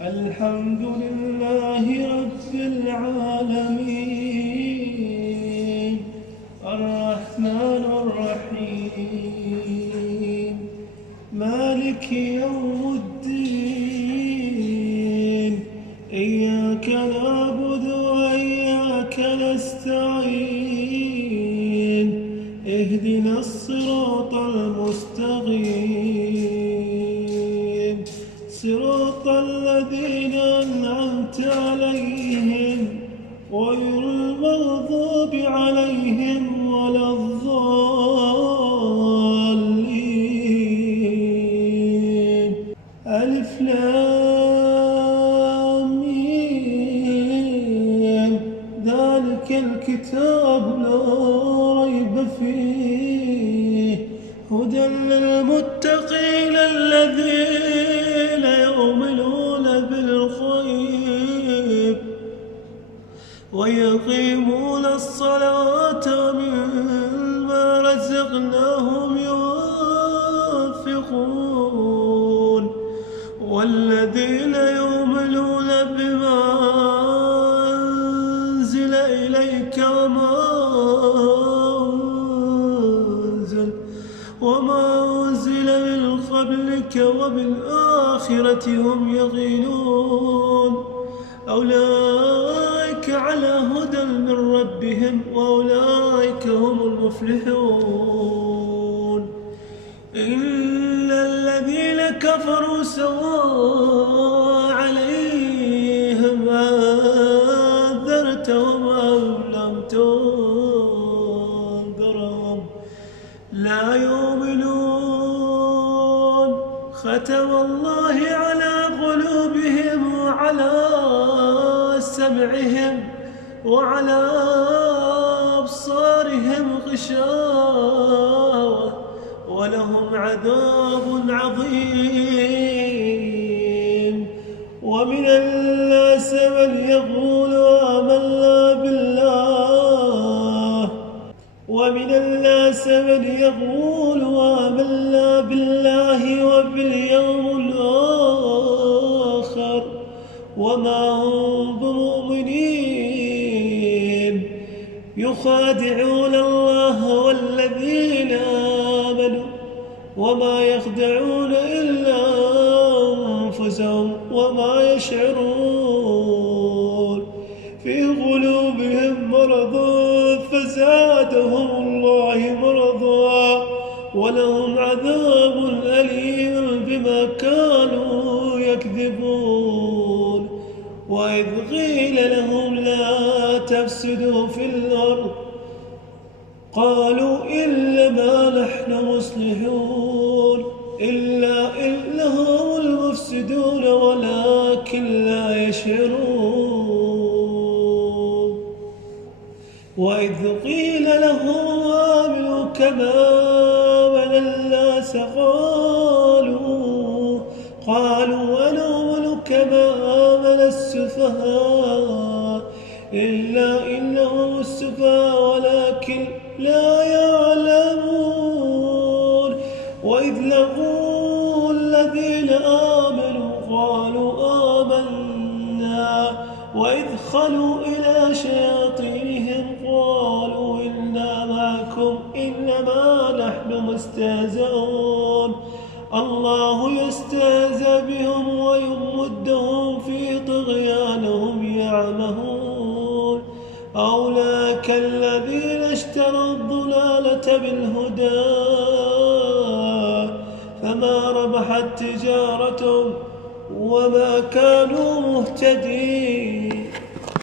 الحمد لله رب العالمين الرحمن الرحيم مالك يوم الدين إياك نعبد وإياك نستعين اهدنا الصراط المستقيم صراط الذين أنعمت عليهم غير المغضوب عليهم ولا الضالين ألف لام ميم ذلك الكتاب لا ريب فيه هدى للمتقين الذين يؤمنون بالغيب ويقيمون الصلاة ومما رزقناهم ينفقون والذين يؤمنون بما أنزل إليك وما أنزل من قبلك وبالآخرة هم يقينون أولئك على هدى من ربهم وأولئك هم المفلحون إن الذين كفروا سواء عليهم أنذرتهم أم لم تنذرهم لا يؤمنون ختم الله على قلوبهم وعلى سمعهم وعلى أبصارهم غشاوة ولهم عذاب عظيم ومن الناس من يقول آمنا بالله وباليوم الآخر وما هم بمؤمنين يخادعون الله والذين آمنوا وما يخدعون إلا أنفسهم وما يشعرون في قلوبهم مرض فزادهم الله مرضا ولهم عذاب أليم بما كانوا يكذبون وإذ قيل لهم لا تفسدوا في الأرض قالوا إنما نحن مصلحون إلا إنهم المفسدون ولكن لا يشعرون وإذ قيل لهم آمنوا كما آمن الناس قالوا أنؤمن كما آمن السفهاء إلا إنهم السفهاء ولكن لا يعلمون وإذ لقوا الذين آمنوا قالوا آمنا وإذ خلوا إلى شياطينهم قالوا إنا معكم إنما نحن مستهزئون الله يستهزئ بهم ويمدهم في طغيانهم يعمهون أولئك الذين اشتروا الضلالة بالهدى فما ربحت تجارتهم وما كانوا مهتدين.